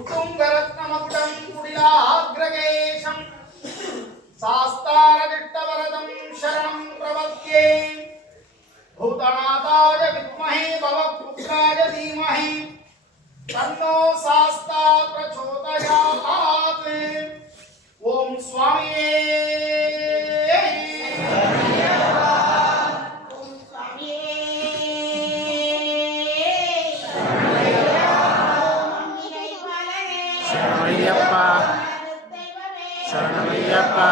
उत्तुङ्गरत्नमकुटं कुटिलाग्रगेशं शास्तारदिष्टवरदं शरणं प्रपद्ये भूतनाथाय विद्महे भवपुत्राय धीमहि तन्नो शास्ता प्रचोदयात्। ओम स्वामी शरणमय्यप्पा शरणमय्यप्पा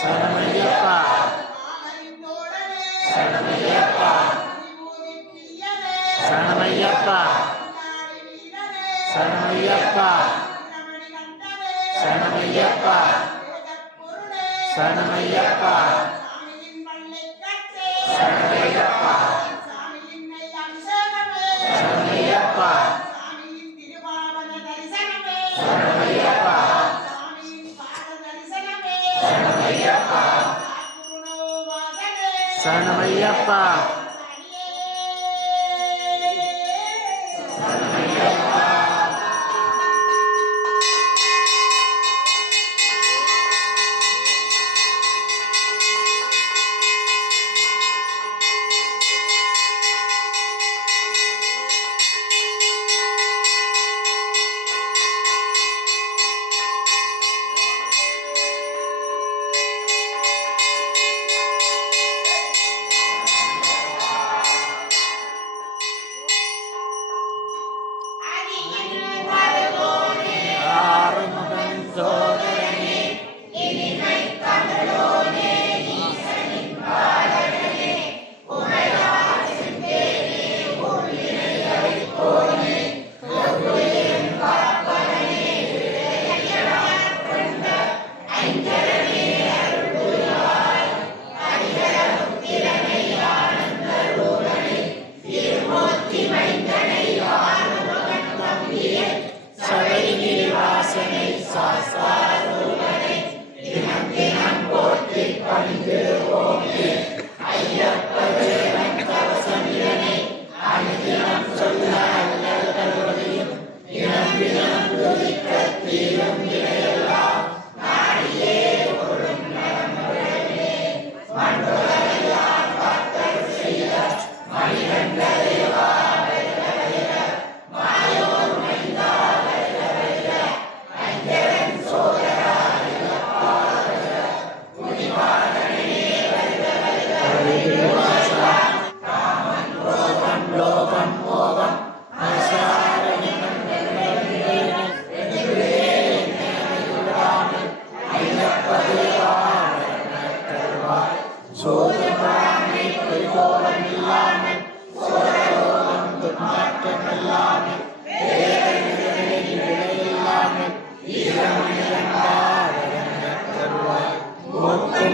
शरणमय्यप्पा शरणमय्यप्पा शरणमय्यप्पा शरणमय्यप्पा शरणमय्यप्पा शरणमय्यप्पा शरणमय्यप्पा शरणमय्यप्पा शरणमय्यप्पा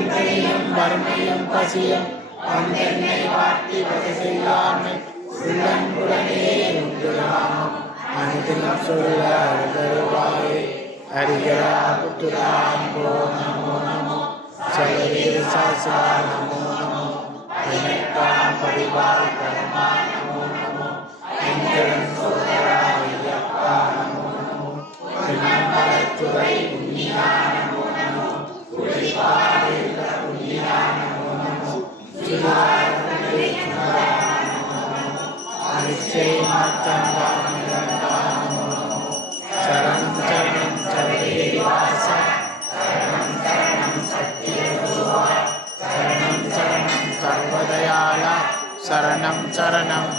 பல்கனியும் வறுமையும் பசியும் வந்தென்னை வாட்டி வகை செய்யாமை உள்ளன்புடனே உண்டுராமம் அனுதினம் சொல்ல அருதருவாயே ஹரிகரா புத்துராம்போ நமோ நமோ சகரீர சாசா நமோ நமோ பதினெட்டாம் பதிவாய் பரமா நமோ நமோ எங்கடன் சோதரா ஐயப்பா நமோ நமோ பெண்ணமலத்துறை புண்ணியா நமோ நமோ குடிபாடு புண்ணியா நமோ நமோ சுதாரணை சுந்தரா நமோ நமோ அரிச்சை மாத்தண்டா நிரண்டா நமோ நமோ சரணம் சரணம் சரணீவாச சரணம் சரணம் சத்யரூபா சரணம் சரணம் சர்வதயாள சரணம் சரணம்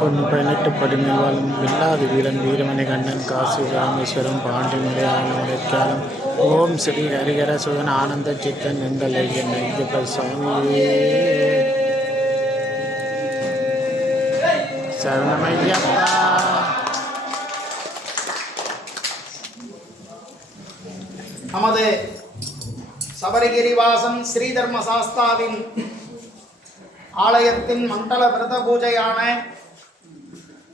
பொன் 18 படுமை வாழும் வில்லாது வீரன் வீரமணி கண்ணன் காசி ராமேஸ்வரம் பாண்டி மலையாளம் உரைக்காலம் ஓம் ஸ்ரீ ஹரிஹர சுதன் ஆனந்த சித்தன் எங்கள் ஐயன் ஐயப்ப சுவாமியே சரணமையப்பா. நமது சபரிகிரிவாசம் ஸ்ரீதர்ம சாஸ்தாவின் ஆலயத்தின் மண்டல விரத பூஜையான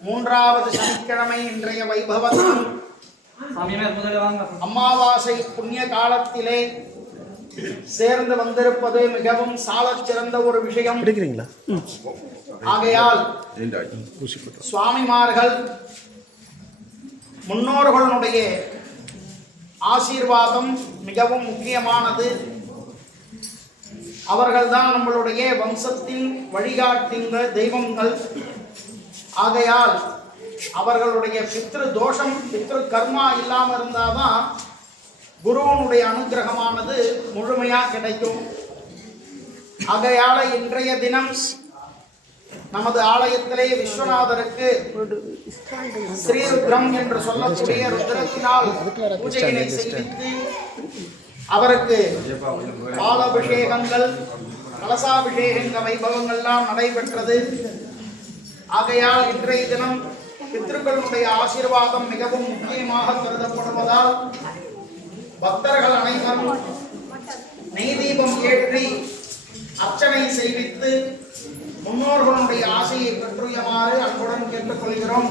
3வது சனிக்கிழமை இன்றைய வைபவத்தின் அமாவாசை புண்ணிய காலத்திலே சேர்ந்து வந்திருப்பது மிகவும் சாலச் சிறந்த ஒரு விஷயம். ஆகையால் சுவாமிமார்கள் முன்னோர்களுடைய ஆசீர்வாதம் மிகவும் முக்கியமானது. அவர்கள்தான் நம்மளுடைய வம்சத்தின் வழிகாட்டிங்கள், தெய்வங்கள். ஆகையால் அவர்களுடைய பித்ரு தோஷம், பித்ரு கர்மா இல்லாமல் இருந்தால்தான் குருவனுடைய அனுகிரகமானது முழுமையாக கிடைக்கும். ஆகையால இன்றைய தினம் நமது ஆலயத்திலே விஸ்வநாதருக்கு ஸ்ரீருத்ரம் என்று சொல்லக்கூடிய ருத்ரத்தினால் பூஜையினை செய்வித்து அவருக்கு பாலாபிஷேகங்கள், கலசாபிஷேக வைபவங்கள்லாம் நடைபெற்றது. ஆகையால் இன்றைய தினம் பித்ருக்களுடைய ஆசீர்வாதம் மிகவும் முக்கியமாக கருதப்படுவதால் பக்தர்கள் அனைவரும் நெய் தீபம் ஏற்றி அர்ச்சனை செய்வித்து முன்னோர்களுடைய ஆசையை பெற்றுயமாறு அன்புடன் கேட்டுக்கொள்கிறோம்.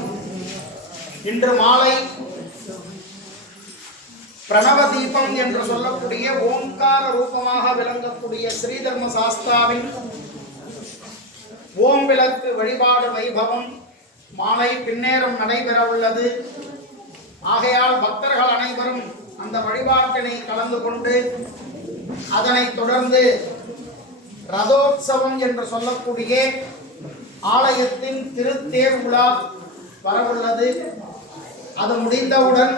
இன்று மாலை பிரணவ தீபம் என்று சொல்லக்கூடிய ஓம்கார ரூபமாக விளங்கக்கூடிய ஸ்ரீதர்ம சாஸ்தாவின் ஓம் விளக்கு வழிபாடு வைபவம் மாலை பின்னேரம் நடைபெற உள்ளது. ஆகையால் பக்தர்கள் அனைவரும் அந்த வழிபாட்டினை கலந்து கொண்டு அதனைத் தொடர்ந்து ரதோற்சவம் என்று சொல்லக்கூடிய ஆலயத்தின் திருத்தேர் விழா வரவுள்ளது. அது முடிந்தவுடன்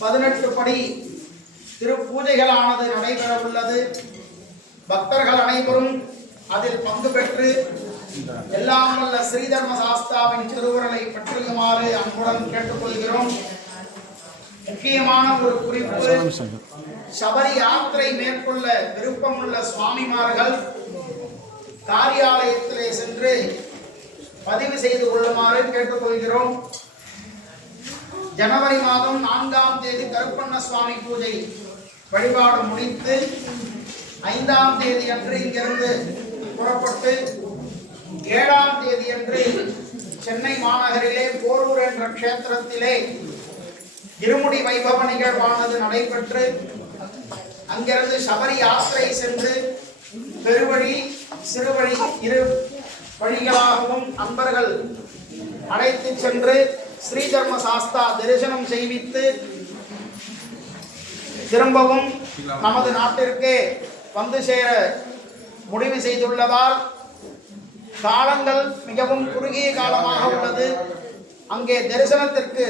18 படி திருப்பூஜைகளானது நடைபெற உள்ளது. பக்தர்கள் அனைவரும் அதில் பங்கு பெற்று எல்லாம் வல்ல ஸ்ரீதர்ம சாஸ்தாவின் திருவுருளை பெற்றுமாறு அன்புடன் கேட்டுக்கொள்கிறோம். முக்கியமான ஒரு குறிப்பு, சபரி யாத்திரை மேற்கொள்ள விருப்பமுள்ள சுவாமிமார்கள் காரியாலயத்திலே சென்று பதிவு செய்து கொள்ளுமாறு கேட்டுக்கொள்கிறோம். ஜனவரி மாதம் 4ஆம் தேதி கருப்பண்ண சுவாமி பூஜை வழிபாடு முடித்து 5ஆம் தேதி அன்று இங்கிருந்து புறப்பட்டு 7ஆம் தேதி அன்று சென்னை மாநகரிலே போரூர் என்ற க்ஷேத்திரத்திலே இருமுடி வைபவ நிகழ்வானது நடைபெற்று அங்கிருந்து சபரி யாத்திரை சென்று பெருவழி சிறுவழி இரு வழிகளாகவும் அன்பர்கள் அழைத்து சென்று ஸ்ரீதர்ம சாஸ்தா தரிசனம் செய்வித்து திரும்பவும் நமது நாட்டிற்கே வந்து சேர முடிவு செய்துள்ளதால் காலங்கள் மிகவும் குறுகிய காலமாக உள்ளது. அங்கே தரிசனத்திற்கு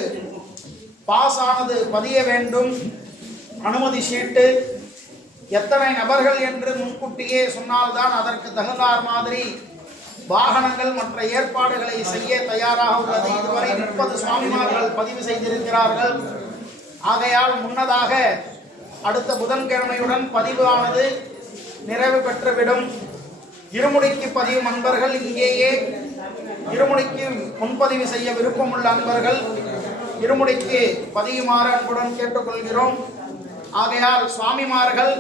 பாஸ் ஆனது பதிய வேண்டும். அனுமதி சீட்டு எத்தனை நபர்கள் என்று முன்கூட்டியே சொன்னால்தான் அதற்கு தகுந்தார் மாதிரி வாகனங்கள் மற்ற ஏற்பாடுகளை செய்ய தயாராக உள்ளது. இதுவரை 30 சுவாமிமார்கள் பதிவு செய்திருக்கிறார்கள். ஆகையால் முன்னதாக அடுத்த புதன்கிழமையுடன் பதிவு ஆனது நிறைவு பெற்றுவிடும். இருமுடிக்கு பதிவும் அன்பர்கள் இங்கேயே இருமுடிக்கு முன்பதிவு செய்ய விருப்பமுள்ள அன்பர்கள் இருமுடிக்கு பதியுமாறு அன்புடன் கேட்டுக்கொள்கிறோம். ஆகையால் சுவாமிமார்கள்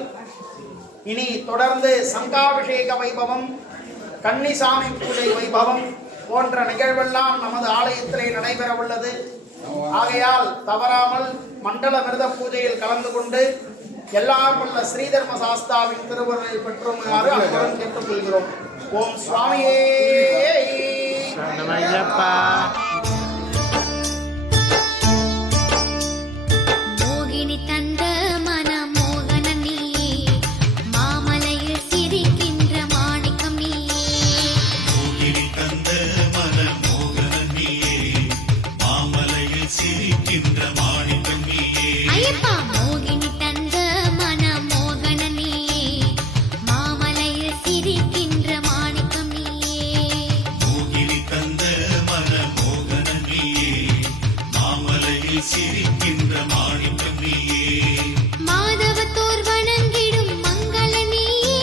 இனி தொடர்ந்து சங்காபிஷேக வைபவம், கன்னிசாமி பூஜை வைபவம் போன்ற நிகழ்வெல்லாம் நமது ஆலயத்திலே நடைபெற உள்ளது. ஆகையால் தவறாமல் மண்டல விரத பூஜையில் கலந்து கொண்டு எல்லாம் உள்ள ஸ்ரீதர்ம சாஸ்தாவின் திருவருளை பெற்றுமாறு அன்புடன் கேட்டுக்கொள்கிறோம். ஓம் சுவாமியே சரணமையப்பா. மோகினி தந்த மன மோகன நீயே, மாமலையில் சிரிக்கின்ற மாணிக்கம் நீயே. மோகினி தந்த மன மோகன நீயே, மாமலையில் சிரிக்கின்ற மாணிக்கம் நீயே. ஐயப்பா மோகினி தந்த மன மோகன நீயே, மாமலையில் சிரிக்கின்ற மாணிக்கம் நீயே. மோகினி தந்த மன மோகன நீயே, மாமலையில் சிரிக்கின்ற மாணிக்கம் நீயே. மாதவத்தோர் வணங்கிடும் மங்கள நீயே,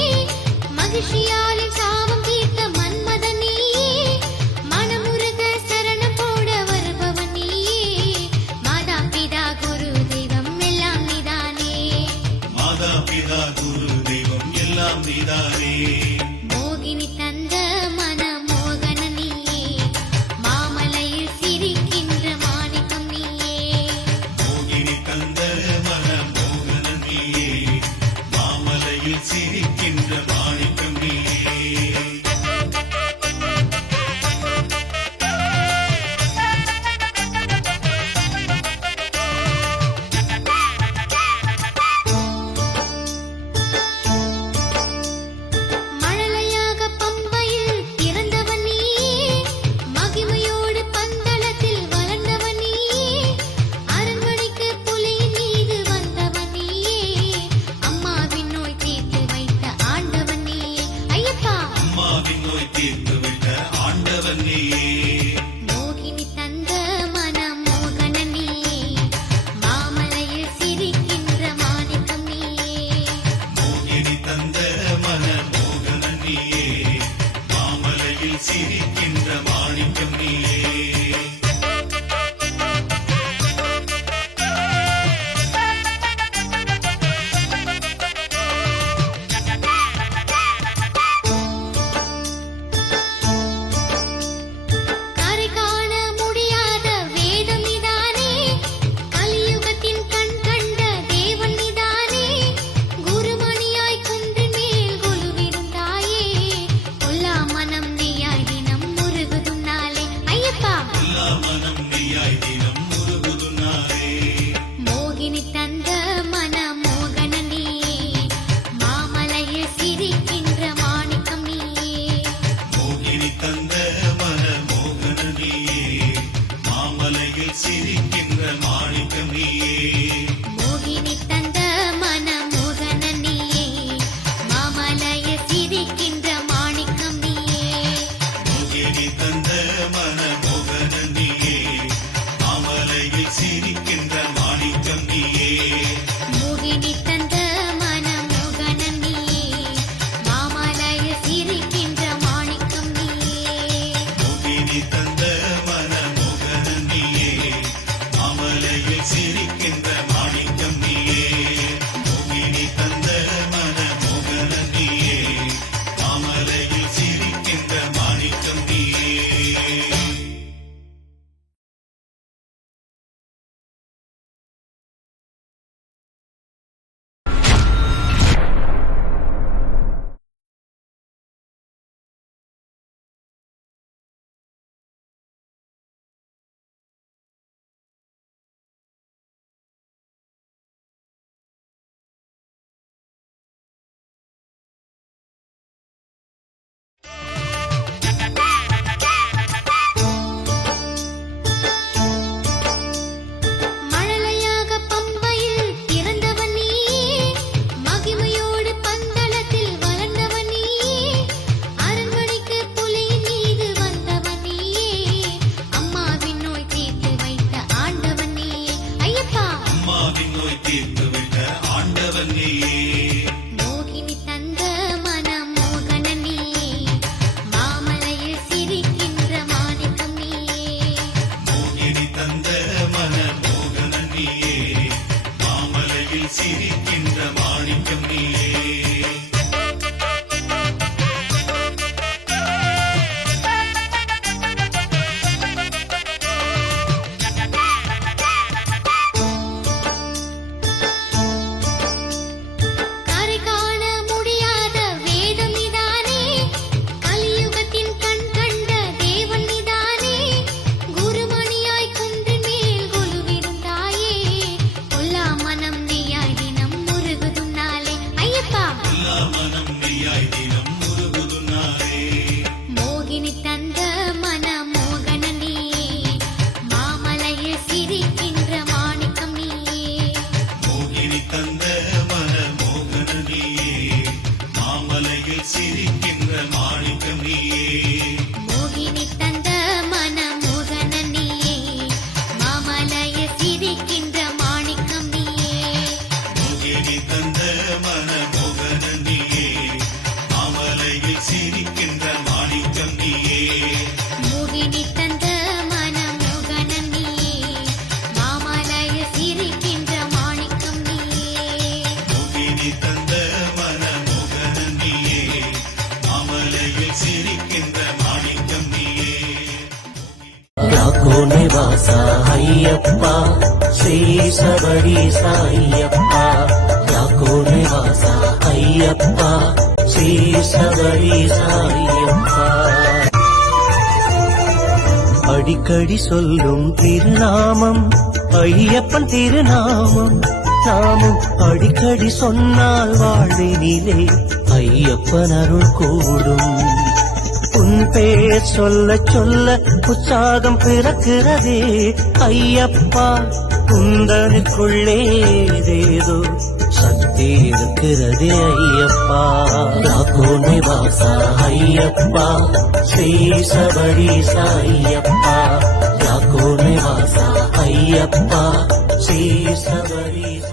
மகிழ்ச்சியாலின் சாபம் தீர்த்த மன்மத நீயே. மனமுருக சரணம் போட வருபவன் நீயே, மாதா பிதா குரு தெய்வம் எல்லாம் நீதானே. மாதா பிதா குரு தெய்வம் எல்லாம் நீதானே. மோகினி தந்த மன மோகன நீயே, மாமலையில் சிரிக்கின்ற மாணிக்கம் நீயே. மோகினி தந்த மன மோகன நீயே, மாமலையில் சிரிக்கின்ற மாணிக்கம் நீயே. மழலையாக பம்பையில் பிறந்தவன் நீயே, மகிமையோடு பந்தளத்தில் வளர்ந்தவன் நீயே. அரண்மனைக்கு புலியின் மீது வந்தவன் நீயே, அம்மாவின் நோய் தீர்த்து வைத்த ஆண்டவன் மாமலையில் சிரிக்கின்ற மாணிக்கம் நீயே மோகினி தந்த மனமோகன நீயே மாமலையில் சிரிக்கின்ற மாணிக்கம் நீயே மோகினி தந்த மனமோகன நீயே மாமலையில் சிரிக்கின்ற மாணிக்கம் நீயே மோகினி தந்த மனமோகன நீயே மாமலையில் சிரிக்கின்ற மாணிக்கம் நீயே மோகினி தந்த மனமோகன நீயே மாமலையில் சிரிக்கின்ற மாணிக்கம் நீயே ಯಾಕೋ ನಿವಾಸ ಅಯ್ಯಪ್ಪ ಶ್ರೀ ಶಬರೀಶ ಅಯ್ಯಪ್ಪ ಯಾಕೋ ನಿವಾಸ ಅಯ್ಯಪ್ಪ ಶ್ರೀ ಶಬರೀಶ ಅಯ್ಯಪ್ಪ அடிக்கடி சொல்லும் திருநாமம் ஐயப்பன் திருநாமம் நாமும் அடிக்கடி சொன்னால் வாழ்வினிலே ஐயப்பன் அருள் கூடும் உன் பேர் சொல்ல சொல்ல உற்சாகம் பிறக்கிறதே ஐயப்பா குந்தனுக்குள்ளே ஏதேதோ சக்தி இருக்கிறதே ஐயப்பா யாக்கோ நிவாசா ஐயப்பா ஸ்ரீ சபரீச ஐயப்பா யாக்கோ நிவாசா ஐயப்பா ஸ்ரீ சபரீச